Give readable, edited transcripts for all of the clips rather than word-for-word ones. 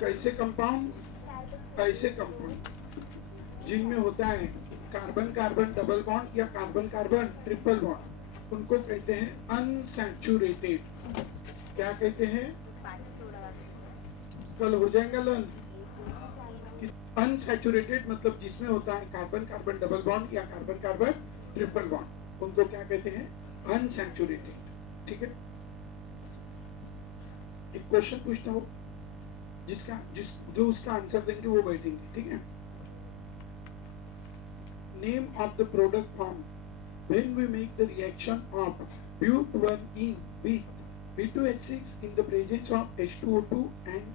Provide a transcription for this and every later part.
कैसे कंपाउंड जिनमें होता है कार्बन कार्बन डबल बॉन्ड या कार्बन कार्बन ट्रिपल बॉन्ड, उनको कहते हैं अनसैचुरेटेड। क्या कहते हैं? कल हो जाएगा लर्न। अनसैचुरेटेड मतलब जिसमें होता है कार्बन कार्बन डबल बॉन्ड या कार्बन कार्बन ट्रिपल बॉन्ड, उनको क्या कहते हैं? अनसैचुरेटेड। ठीक है, एक क्वेश्चन पूछता हूँ, जो उसका आंसर देंगे वो बैठेंगे। ठीक है। Name of the product form when we make the reaction of but1 with B2H6 in the presence of H2O2 and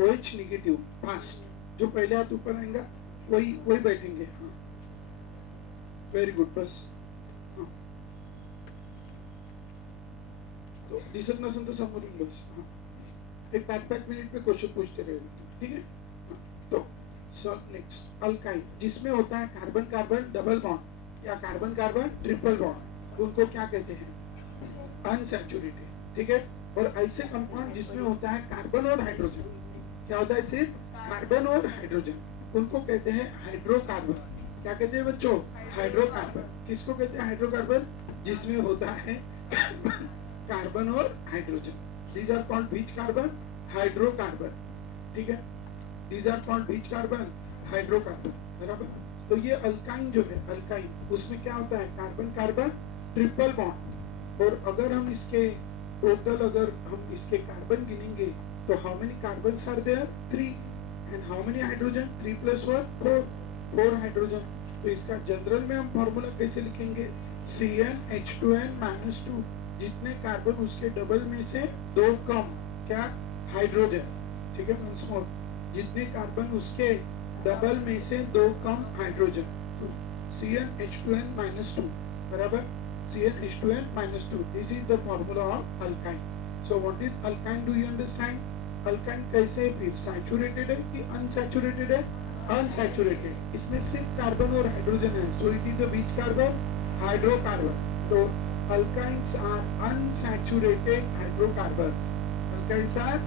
OH negative fast। जो पहले हाथ ऊपर आएगा वही बैठेंगे। हाँ, वेरी गुड। बस हाँ, तो दिसत नसेल तर समोरून बस। हाँ, एक 5-5 मिनट में क्वेश्चन पूछते रहेगा। ठीक है। तो नेक्स्ट अल्काइन, जिसमें होता है कार्बन कार्बन डबल बॉन्ड या कार्बन कार्बन ट्रिपल बॉन्ड, उनको क्या कहते हैं? अनसैचुरेटेड। ठीक है। और ऐसे कंपाउंड जिसमें होता है कार्बन और हाइड्रोजन, क्या होता है? सिर्फ कार्बन और हाइड्रोजन, उनको कहते हैं हाइड्रोकार्बन। क्या कहते हैं बच्चों? हाइड्रोकार्बन। किसको कहते हैं हाइड्रोकार्बन? जिसमें होता है कार्बन और hydrogen. These are called which carbon? Hydrocarbon। ठीक है, These are called which carbon? Hydrocarbon। बराबर। तो ये अल्काइन जो है, अल्काइन उसमें क्या होता है? Carbon carbon triple bond. और अगर हम इसके टोटल अगर हम इसके कार्बन गिनेंगे तो how many carbon are there? 3। And how many hydrogen? 3 + 1 4 hydrogen. तो इसका जनरल में हम फॉर्मूला कैसे लिखेंगे? CnH2n-2। जितने कार्बन उसके डबल में से 2 कम, क्या? हाइड्रोजन। ठीक है, वंस मोर, जितने कार्बन उसके डबल में से 2 कम हाइड्रोजन, तो CnH2n-2 बराबर CnH2n-2। This is the formula of alkyne. So what is alkyne? Do you understand? Alkyne कैसे फिर सैचुरेटेड है कि अनसैचुरेटेड है? अनसैचुरेटेड। इसमें सिर्फ कार्बन और हाइड्रोजन है, so it is a which carbon? Hydrocarbon. तो alkynes are unsaturated hydrocarbons। Alkynes are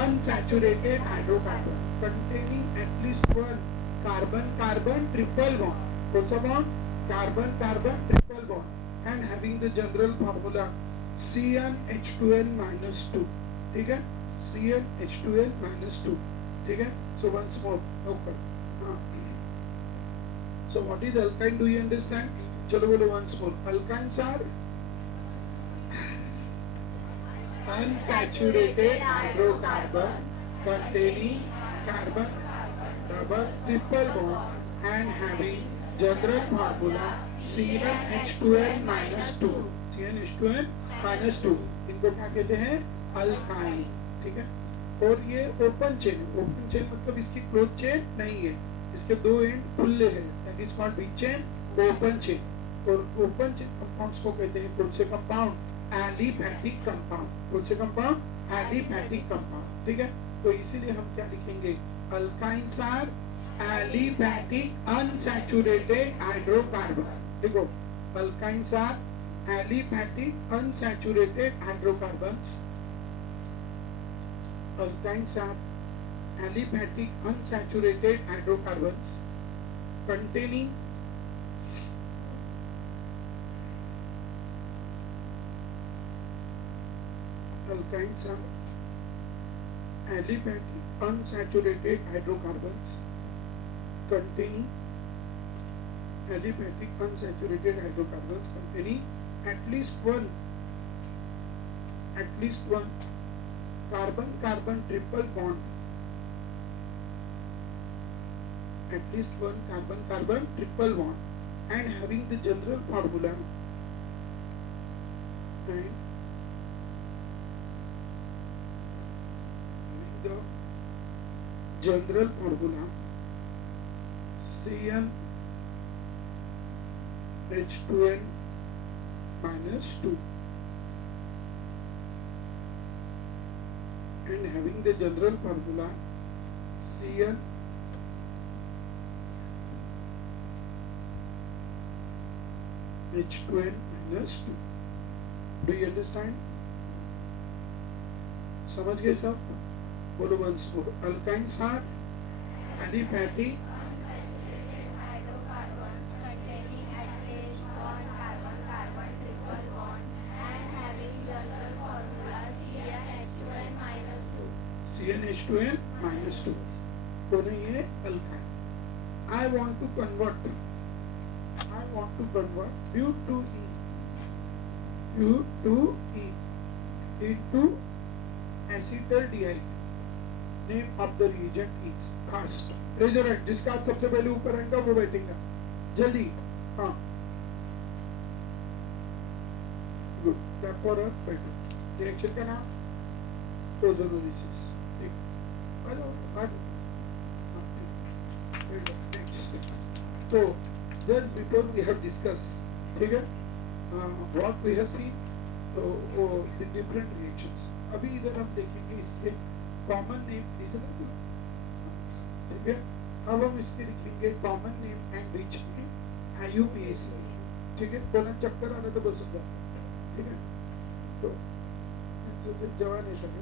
unsaturated hydrocarbons containing at least one carbon-carbon triple bond। कौन सा bond? Carbon-carbon triple bond and having the general formula CnH2n-2। ठीक है, CnH2n-2। ठीक है। So once more, okay। So what is alkyne? Do you understand? चलो बोलो once more। Alkynes are unsaturated hydrocarbon containing carbon double triple bond and having general formula CnH2n-2। CnH2n-2 इनको क्या कहते हैं? अल्काइन। ठीक है। और ये ओपन चेन, ओपन चेन मतलब इसकी क्लोज चेन नहीं है, इसके 2 एंड खुले हैं, that is called big chain, open chain. और ओपन चेन कंपाउंड्स को कहते हैं कौन से कंपाउंड? Aliphatic compound. कौन से कंपाउंड? Aliphatic compound. ठीक है। तो इसीलिए हम क्या लिखेंगे? Alkynes are aliphatic unsaturated hydrocarbon. देखो, alkynes are aliphatic unsaturated hydrocarbons. Alkynes are aliphatic unsaturated hydrocarbons containing alkynes are aliphatic unsaturated hydrocarbons containing aliphatic unsaturated hydrocarbons containing at least one carbon carbon triple bond, at least one carbon carbon triple bond and having the general formula CnH2n-2 and having the general formula CnH2n-2। Do you understand? समझ गए सब? बोलो once more. Alkynes are aliphatic unsaturated hydrocarbons containing at least one carbon-carbon triple bond and having general formula CnH2n-2. CnH2n minus 2 दोनों ये alkyne. I want to convert bute to E into acetaldehyde. Name of the reagent is fast. Raise your hand. जिसका हाथ सबसे पहले ऊपर आएगा वो बैठेगा. जल्दी. हाँ. Good. Clap for her. बैठो. Reaction का नाम ozonolysis. ठीक. Hello. Next. So just before we have discussed, ठीक है? What we have seen, the different reactions. अभी इधर हम देखेंगे इसके common name, ठीक है? अब हम इसके लिखेंगे common name and which name IUPAC, ठीक है? कोना चक्कर आना तो बसूंगा, ठीक है? तो जवान है सब,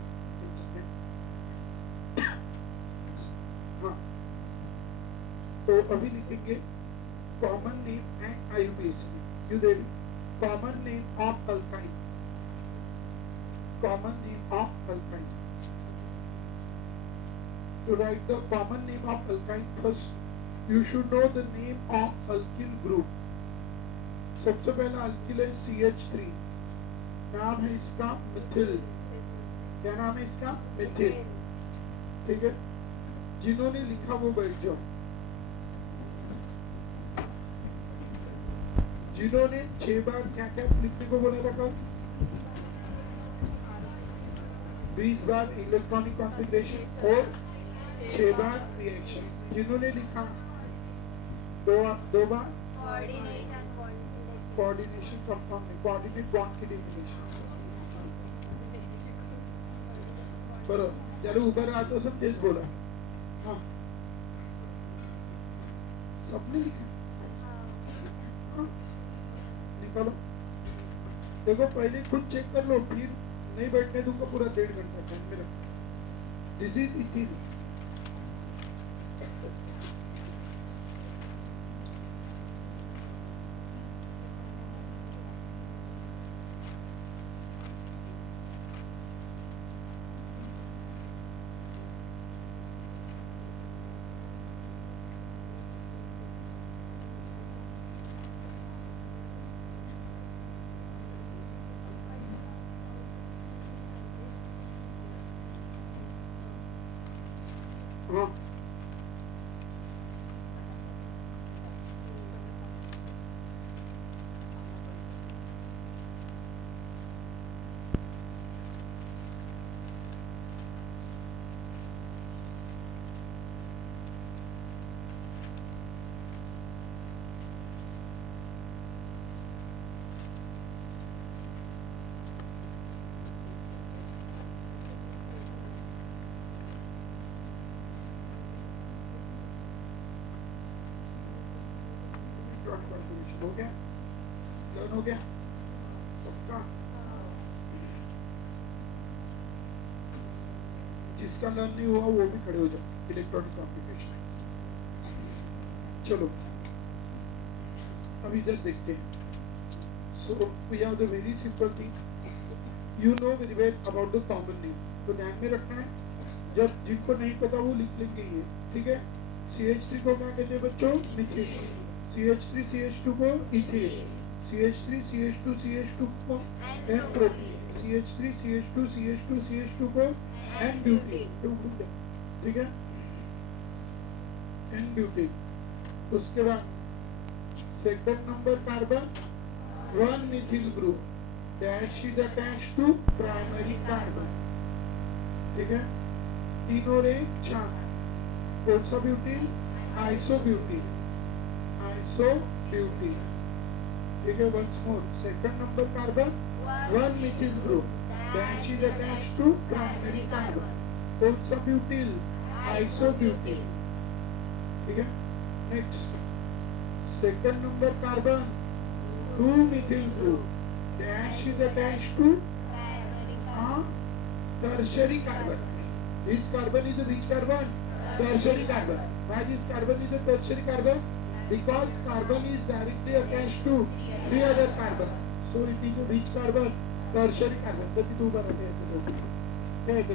हाँ. तो अभी लिखेंगे common name and IUPAC. You ready? Common name of alkyne. Common name of alkyne. To write the common name of alkyne, first you should know the name of alkyl group. सबसे पहला alkyl है CH3. नाम है इसका मिथिल. क्या नाम है इसका? मिथिल. ठीक है? जिन्होंने लिखा वो बैठ जाओ. जिन्होंने 6 बार क्या क्या लिखने को बोला था कल? 20 बार इलेक्ट्रॉनिक कॉन्फ़िगरेशन और 6 बार रिएक्शन. जिन्होंने लिखा दो बार कोऑर्डिनेशन कंपाउंड कोऑर्डिनेट बॉन्ड की डेफिनेशन. बरोबर. जरा ऊपर आ तो सब तेज बोला. हाँ सबने लिखा. निकालो. देखो पहले खुद चेक कर लो, फिर नहीं बैठने दूंगा पूरा 1.5 घंटा. ध्यान में रखो. This is ethyl. हाँ हो गया. लर्न हो गया सबका. जिसका लर्न नहीं हुआ वो भी खड़े हो जाओ. Electronic complication. चलो अब इधर देखते हैं. So we have the very simple thing. You know very well about the common name. तो ध्यान में रखना है. जब जिनको नहीं पता वो लिख लेंगे ये. ठीक है? CH3 को क्या कहते हैं बच्चों? मिथिल. CH3 CH2 को इथिल. CH3 CH2 CH2 को एंथ्रोपी. CH3 CH2 CH2 CH2 को एन-ब्यूटीन. ठीक है? एन-ब्यूटीन. उसके बाद second number carbon 1 methyl group dash is attached to primary carbon. ठीक है? तीनों रे 4. कौन सा ब्यूटीन? आइसोब्यूटीन. आइसोब्यूटीन. ठीक है? Once more. Second number carbon 1 methyl group dash is attached to primary carbon. कौन सा ब्यूटीन? आइसोब्यूटीन. ठीक है? Next second number carbon 2 methyl group dash is attached to tertiary carbon. This carbon is a which carbon? Tertiary carbon. Why this carbon is a tertiary carbon? Because carbon is directly attached to three other carbon. So it is a which carbon? Tertiary carbon. तर तिथे उभा राहते काय येते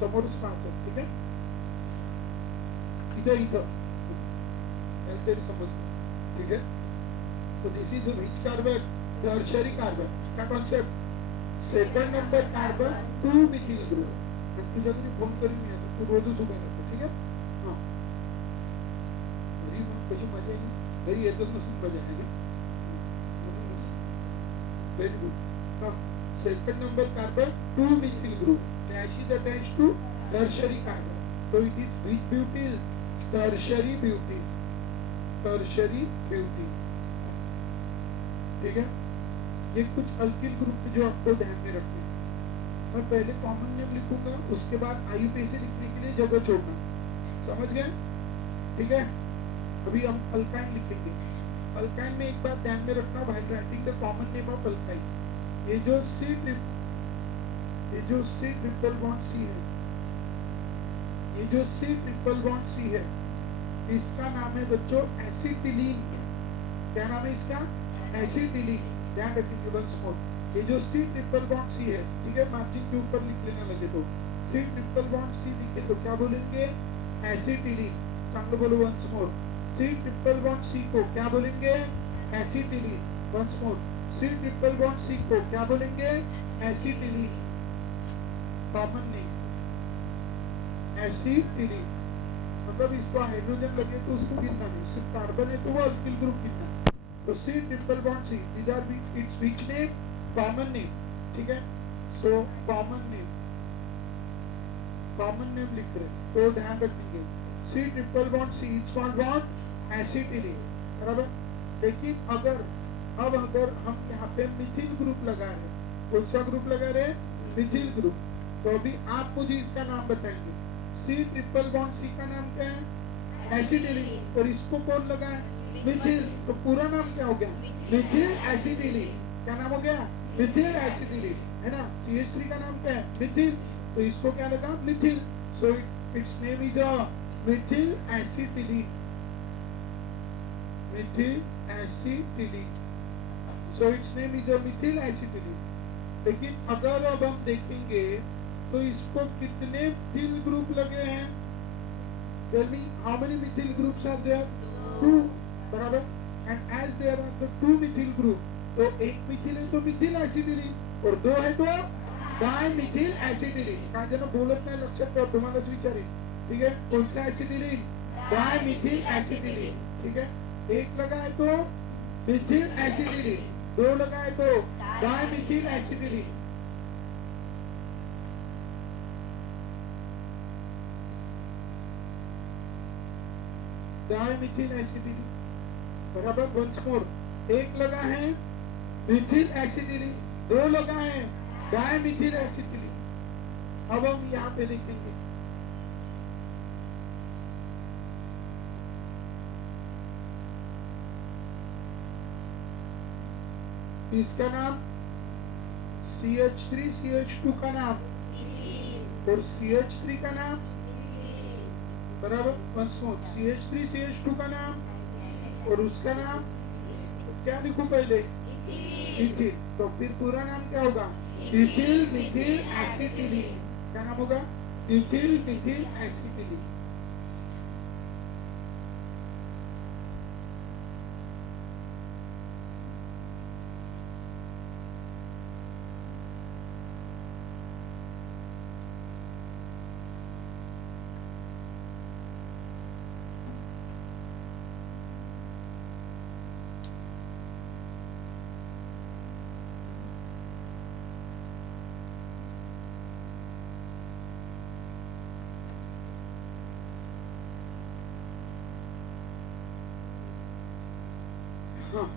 समोरच पाहतो ठीक आहे इथं इथं तरी समजतो ठीक आहे तो this is which carbon? Tertiary carbon. क्या concept? Second number carbon 2 methyl group. तुझ्या घरी फोन करून मी आता तू रोजच उभा राहतो ठीक आहे हां घरी मग कशी मजा येईल घरी येतच नसून मजा आहे व्हेरी गुड हां second number carbon 2 methyl group dash is attached to tertiary carbon so it is which butyl? Tertiary butyl. Tertiary butyl ठीक है ये कुछ अल्किल ग्रुप जो आपको ध्यान में रखने मैं पहले कॉमन नेम लिखूंगा उसके बाद IUPAC लिखने के लिए जगह छोड़ना समझ गए ठीक है अभी हम अल्काइन लिखेंगे अल्काइन में एक बात ध्यान में रखना while writing the common name of alkyne ये जो C ट्रिपल बॉन्ड C है ये जो C ट्रिपल बॉन्ड C है इसका नाम है बच्चों एसिटिलीन क्या नाम है इसका एसिटिलीन ध्यान रखिए वंस मोर ये जो C ट्रिपल बॉन्ड C है ठीक है मार्जिन के ऊपर लिख लेना लगे तो C ट्रिपल बॉन्ड C लिखे तो क्या बोलेंगे एसिटिलीन चांगलं बोलो once more C triple bond C को क्या बोलेंगे acetylene once more C triple bond C को क्या बोलेंगे एसिटिलीन कॉमन नेम एसिटिलीन मतलब इसको हाइड्रोजन लगे तो उसको गिनना नहीं सिर्फ कार्बन है तो वो अल्किल ग्रुप गिनना तो C triple bond C these are its which name common name ठीक है so common name लिख रहे तो ध्यान रखेंगे C triple bond C each one bond acetylene बराबर लेकिन अगर हम यहाँ पे मिथिल ग्रुप लगा रहे कौन सा ग्रुप लगा रहे मिथिल ग्रुप तो अभी आप मुझे इसका नाम बताएंगे C ट्रिपल बॉन्ड C का नाम क्या है एसिटिलीन और इसको कौन लगा है मिथिल तो पूरा नाम क्या हो गया मिथिल एसिटिलीन क्या नाम हो गया मिथिल एसिटिलीन है ना CH3 का नाम क्या है मिथिल तो इसको क्या लगा Mithil so it's name is a Mithil acetylene so it's name is a Mithil acetylene लेकिन अगर अब हम देखेंगे तो इसको कितने मिथिल ग्रुप लगे हैं tell me how many methyl groups are there 2 बराबर and as there are the 2 methyl group तो एक मिथिल है तो मिथिल एसिटिलीन और 2 है तो डाय मिथिल एसिटिलीन काय जण बोलत नाही लक्षात ठेवा तुम्हालाच विचारेन ठीक है कौन सा एसिटिलीन डाय मिथिल एसिटिलीन ठीक है एक लगा है तो मिथिल एसिटिलीन 2 लगा है तो di methyl acetylene dimethyl acetylene बराबर वंस मोर एक लगा है मिथिल एसिटिलीन 2 लगा है डायमिथिल एसिटिलीन अब हम यहाँ पे लिखेंगे इसका नाम CH3 CH2 का नाम और CH3 का नाम बराबर वंस मोर CH3 CH2 का नाम और उसका नाम क्या लिखूं पहले इथिल तो फिर पूरा नाम क्या होगा इथिल मिथिल एसिटिलीन क्या नाम होगा इथिल मिथिल एसिटिलीन हाँ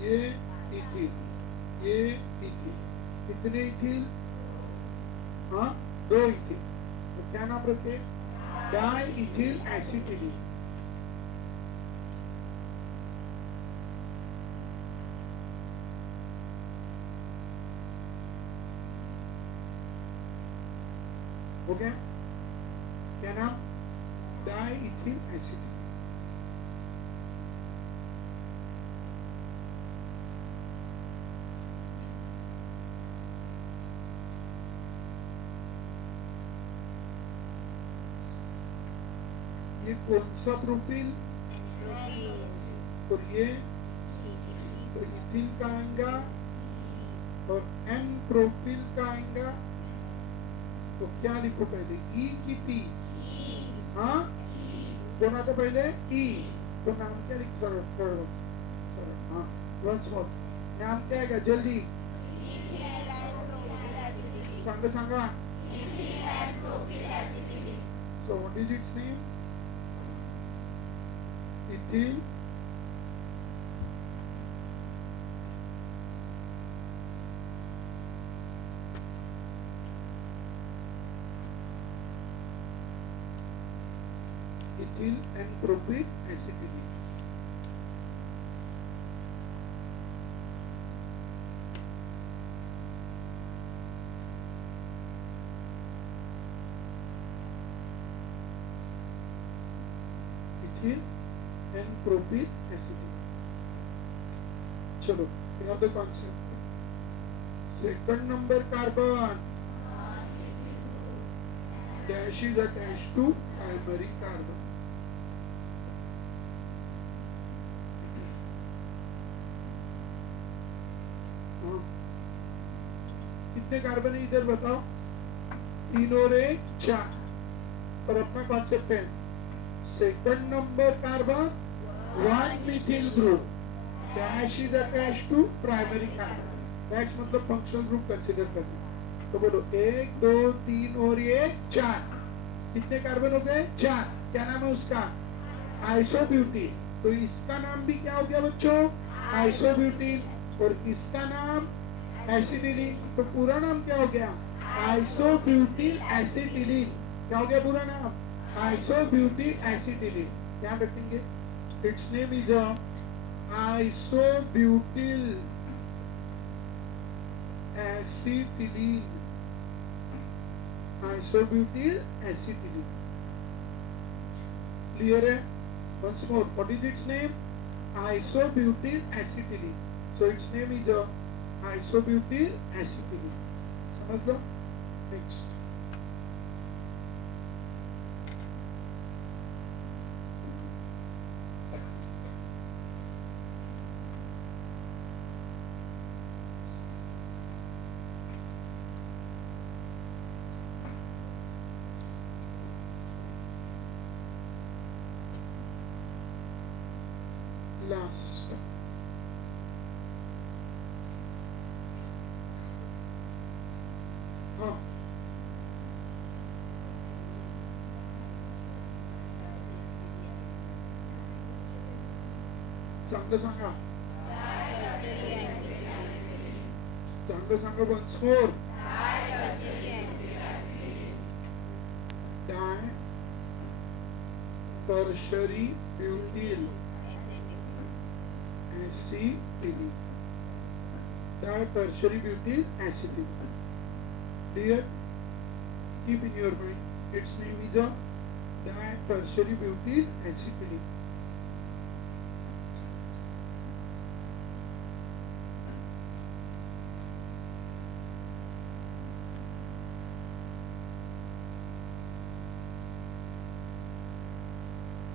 ये इथिल कितने इथिल हाँ 2 इथिल तो क्या नाम रखे डाई इथिल एसिटिलीन हो गया? क्या नाम? Diethyl acetylene. ये कौन सा प्रोपील? और ये तो इथिल का आएगा और एन प्रोपील का आएगा। तो क्या लिखो पहले, ई की टी? हाँ, कौन आता पहले? ई। तो नाम क्या लिख? सर हाँ, वंस मोर नाम क्या आएगा जल्दी? सांगा। So what is its name? Ethyl and propyl acetylene. Ethyl and propyl acetylene. चलो, you have the concept. Second number carbon dash is attached to primary carbon. कितने कार्बन है इधर बताओ? 3 और 1 4। और अपना कॉन्सेप्ट है second number carbon 1 methyl group dash is attached to primary carbon. Dash मतलब फंक्शनल ग्रुप कंसीडर करना। तो बोलो 1 2 3 और ये 4। कितने कार्बन हो गए? 4। क्या नाम है उसका? आइसोब्यूटीन। तो इसका नाम भी क्या हो गया बच्चों? आइसोब्यूटीन। और इसका नाम एसिटिलीन। तो पूरा नाम क्या हो गया? Isobutyl acetylene. क्या हो गया पूरा नाम? Isobutyl acetylene. क्या रखेंगे? Its name is isobutyl acetylene. Isobutyl acetylene. Clear है? once more, what is its name? Isobutyl acetylene. So its name is isobutyl acetylene. समझ लो? Next. Last. हाँ, चांगलं सांगा. चांगलं सांगा once more. Tertiary butyl acetylene. Tertiary butyl acetylene. Clear? Keep in your mind. Its name is a tertiary butyl acetylene.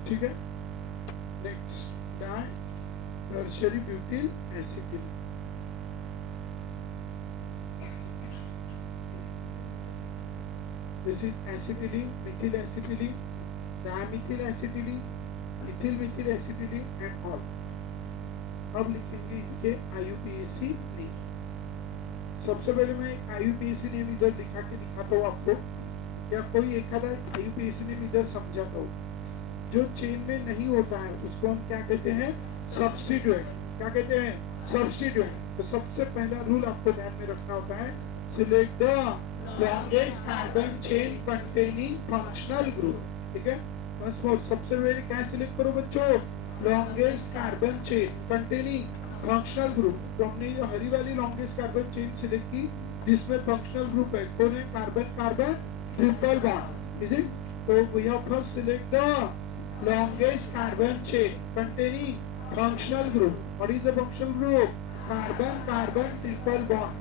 ठीक है? Next, tertiary butyl acetylene. This is acetylene, methyl acetylene, dimethyl acetylene, ethyl methyl acetylene and all. अब लिखेंगे इनके IUPAC name. सबसे पहले मैं IUPAC name इधर दिखा के दिखाता हूँ आपको. या कोई एक आधा IUPAC नेम इधर समझाता हूँ. जो चेन में नहीं होता है उसको हम क्या कहते हैं? सब्स्टिट्यूएंट. क्या कहते हैं? सब्स्टिट्यूएंट. तो सबसे पहला रूल आपको ध्यान में रखना होता है, select the longest carbon chain containing functional group. ठीक है? बस वो सबसे पहले क्या सिलेक्ट करो बच्चों? Longest carbon chain containing functional group. तो हमने जो हरी वाली लॉन्गेस्ट कार्बन चेन सिलेक्ट की जिसमें फंक्शनल ग्रुप है. कौन है? Carbon carbon triple bond. Is it? So we have first select the longest carbon chain containing functional group. What is the functional group? Carbon carbon triple bond.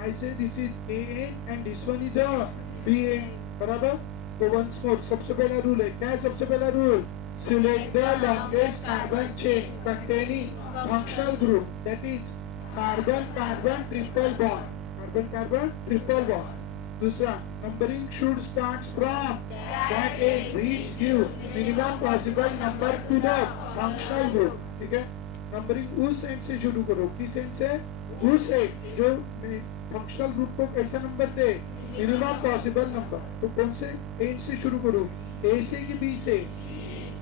I say this is AN and this one is a BN. बराबर? तो once more सबसे पहला rule है क्या है सबसे पहला rule? Select the longest carbon chain containing functional group, that is carbon carbon triple bond. Carbon carbon triple bond. दूसरा, numbering should start from that end which give minimum possible number to the functional group. ठीक है? Numbering उस and से शुरू करो. किस and से? उस एंड जो फंक्शनल ग्रुप को कैसा नंबर दे? Minimum possible number. तो कौन से एंड से शुरू करो? ए से कि बी से?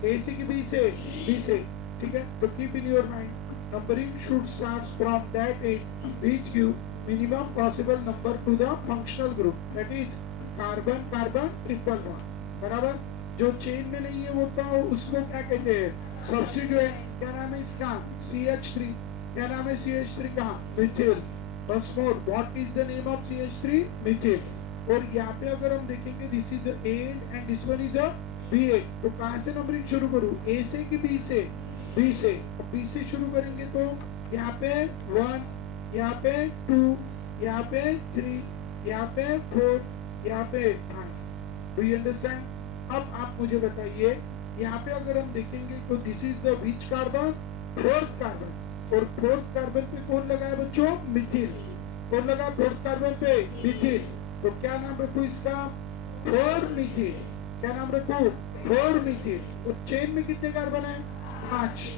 ए से कि बी से? बी से. ठीक है? तो keep in your mind, numbering should start from that and which give minimum possible number two the functional group, that is carbon carbon triple bond. बराबर? जो चेन में नहीं है वो तो उसको क्या कहते हैं? सब्स्टिट्यूएंट. क्या नाम है इसका? CH3. क्या नाम है CH3 का? Mithil. Once more, what is the name of CH3? Mithil. और यहाँ पे अगर हम देखेंगे this is A and this one is a BA. तो कहाँ से नंबरिंग शुरू करूँ? A से कि B से? B से. तो B से शुरू करेंगे तो यहाँ पे 1, यहाँ पे 2, यहाँ पे 3, यहाँ पे 4, यहाँ पे 5. Do you understand? अब आप मुझे बताइए यहाँ पे अगर हम देखेंगे तो this is the which carbon? Fourth carbon. और फोर्थ कार्बन पे कौन लगा है बच्चों? मिथिल. कौन लगा फोर्थ कार्बन पे? मिथिल. तो क्या नाम रखो इसका? 4 मिथिल. क्या नाम रखो? 4 मिथिल. और चेन में कितने कार्बन है? 5.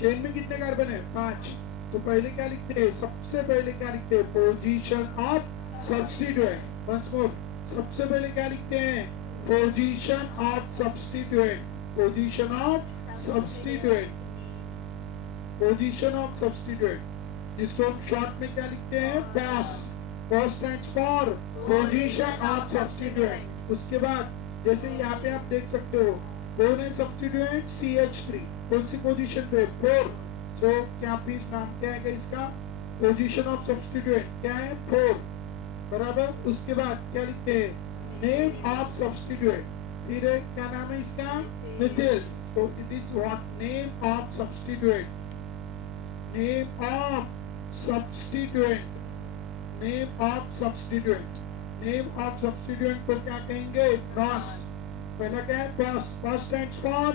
चेन में कितने कार्बन है? 5. तो पहले क्या लिखते हैं? सबसे पहले क्या लिखते हैं? Position of substituent. Once more, सबसे पहले क्या लिखते हैं? Position of substituent. Position of substituent. Position of substituent, जिसको हम शॉर्ट में क्या लिखते हैं? POS. POS stands for position of substituent. उसके बाद जैसे यहाँ पे आप देख सकते हो कौन है सब्स्टिट्यूएंट? CH3. कौन सी पोजीशन पे? 4. तो क्या फिर नाम क्या है इसका? पोजीशन ऑफ सब्स्टिट्यूएंट क्या है? 4. बराबर? उसके बाद क्या लिखते हैं? Name of substituent. फिर क्या नाम है इसका? मिथिल. तो it is what? Name of substituent. Name of substituent. Name of substituent. Name of substituent को क्या कहेंगे? NOS. पहला क्या है? POS. POS stands for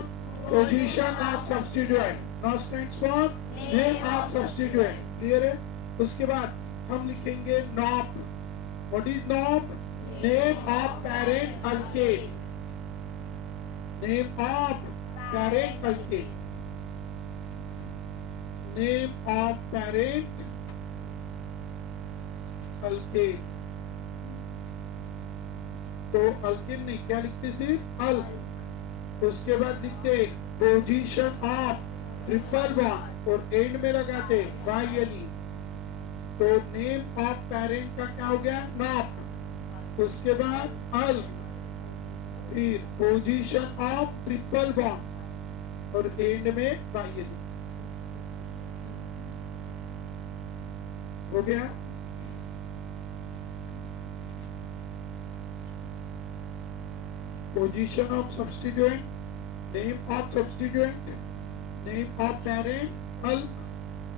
position of substituent. NOS stands for name of substituent. Clear है? उसके बाद हम लिखेंगे NOP. What is NOP? Name of parent alkane. Name of parent alkane. Name of parent alkane. तो alkane नहीं, क्या लिखते सिर्फ? अल्क. उसके बाद लिखते पोजीशन ऑफ ट्रिपल बॉन्ड और एंड में लगाते YNE. तो नेम ऑफ पैरेंट का क्या हो गया? NOP. उसके बाद अल्क. फिर पोजीशन ऑफ ट्रिपल बॉन्ड और एंड में YNE. हो गया? Position of substituent, name of substituent, name of parent, alk,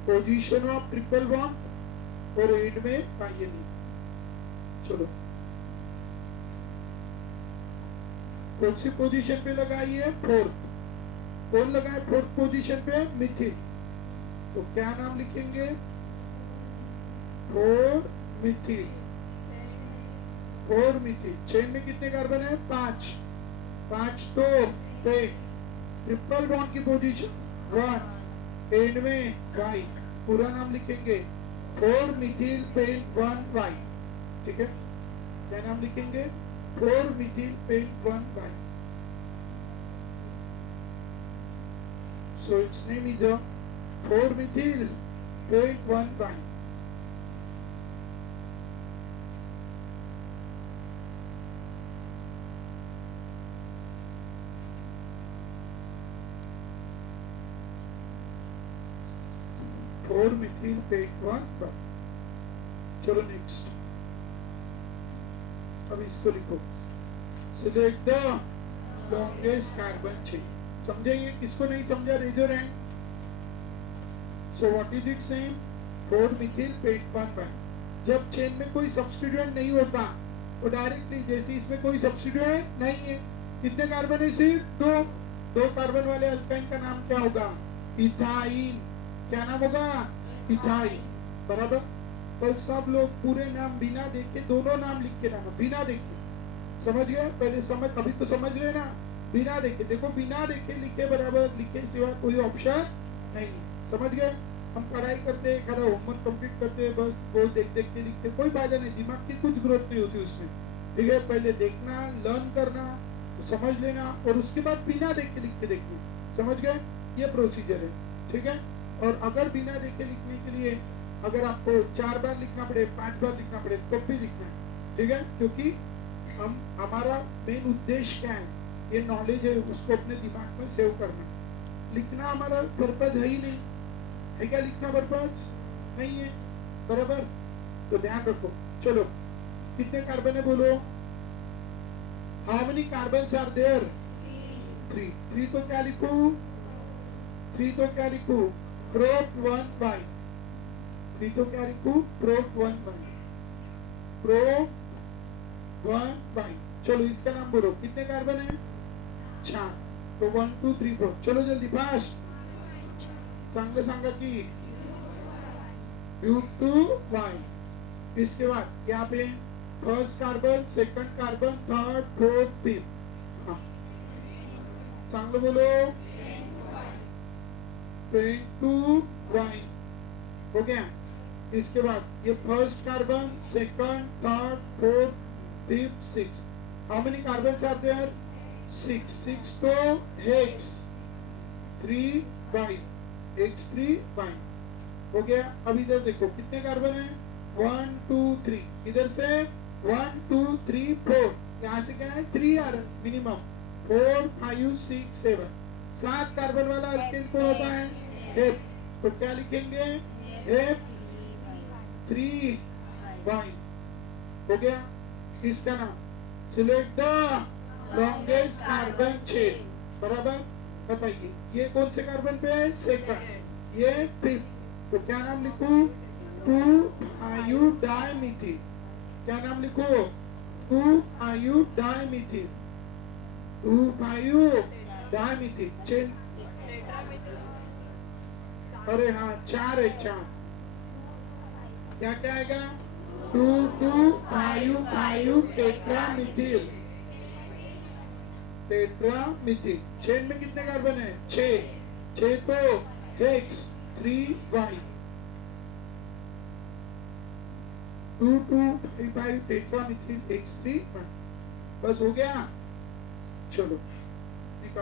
position of triple bond और एंड में YNE. चलो कौन सी पोजीशन पे लगाई है? 4th. कौन लगा है 4th पोजीशन पे? मिथिल. तो क्या नाम लिखेंगे? 4 मिथिल. 4 मिथिल. चेन में कितने कार्बन है? 5. 5 तो ट्रिपल बॉन्ड की पोजीशन 1. एंड में Y. पूरा नाम लिखेंगे 4 मिथिल पेंट 1 Y. ठीक है? क्या नाम लिखेंगे? 4 Mithil paint 1 Y. So its name is a 4 methyl paint 1 by. methyl paint 1 by. चलो नेक्स्ट. अब इसको लिखो, select the longest carbon chain. समझे ये? किसको नहीं समझा raise your hand. So what is it same? 4 methyl pentane bond. जब चेन में कोई सब्स्टिट्यूएंट नहीं होता तो डायरेक्टली, जैसे इसमें कोई सब्स्टिट्यूएंट नहीं है, कितने कार्बन है? सिर्फ 2 कार्बन वाले अल्काइन का नाम क्या होगा? इथाइन। क्या नाम होगा? इथाइन। बराबर। कल सब लोग पूरे नाम बिना देखे, दोनों नाम लिख के नाम बिना देखे, समझ गए? पहले समझ, अभी तो समझ रहे ना? बिना देखे, देखो बिना देखे लिखे बराबर, लिखे सिवा कोई ऑप्शन नहीं। समझ गए? हम पढ़ाई करते हैं, एखादा होमवर्क कंप्लीट करते हैं, बस वो देख देख के लिखते, कोई फायदा नहीं, दिमाग की कुछ ग्रोथ नहीं होती उसमें। ठीक है? पहले देखना, लर्न करना, समझ लेना, और उसके बाद बिना देख के लिख के देखना। समझ गए? ये प्रोसीजर है। ठीक है? और अगर बिना देखे लिखने के लिए अगर आपको 4 बार लिखना पड़े, 5 बार लिखना पड़े, तब भी लिखना है। ठीक है? क्योंकि हमारा मेन उद्देश्य क्या है? ये नॉलेज है, उसको अपने दिमाग में सेव करना। लिखना हमारा पर्पज है ही नहीं है। क्या लिखना पर्पज नहीं है? बराबर। तो ध्यान रखो। चलो, कितने कार्बन है बोलो? How many carbons are there? 3 तो क्या लिखूं? 3 तो क्या लिखूं? प्रोप 1 बाई 3 तो क्या लिखूं? Prop 1 by prop 1 by. चलो इसका नाम बोलो, कितने कार्बन है? 4। तो 1 2 3 4। चलो जल्दी फास्ट, चांगलं सांगा की ब्यूटू। इसके बाद यहाँ पे first carbon, second carbon, third, fourth, fifth. हाँ, चांगलं बोलो। 10 हो गया। इसके बाद ये first carbon, second, third, fourth, fifth, 6। How many carbon are there? 6 तो हेक्स 3 बाई हेक्स 3 बाई हो गया। अब इधर देखो कितने कार्बन है? 1 2 3। इधर से 1 2 3 4। यहाँ से क्या है? 3 आर मिनिमम। 4 5 6 7। 7 कार्बन वाला अल्केन कौन होता है? हेप। तो क्या लिखेंगे? हेप 3 बाई हो गया। इसका नाम select the longest carbon chain. बराबर। बताइए ये कौन से कार्बन पे है? सेकंड। ये फिफ्थ। तो क्या नाम लिखूं? 2 डाइमिथिल। क्या नाम लिखो? 2 डाइमिथिल। 2 डाइमिथिल चेन। अरे हाँ, 4 है। 4 क्या क्या आएगा? 2 टेट्रामिथिल। टेट्रामिथिल। चेन में कितने कार्बन है? 6 तो हेक्स 3 बाई 2 5 टेट्रामिथिल हेक्स 3 बाई। बस हो गया। चलो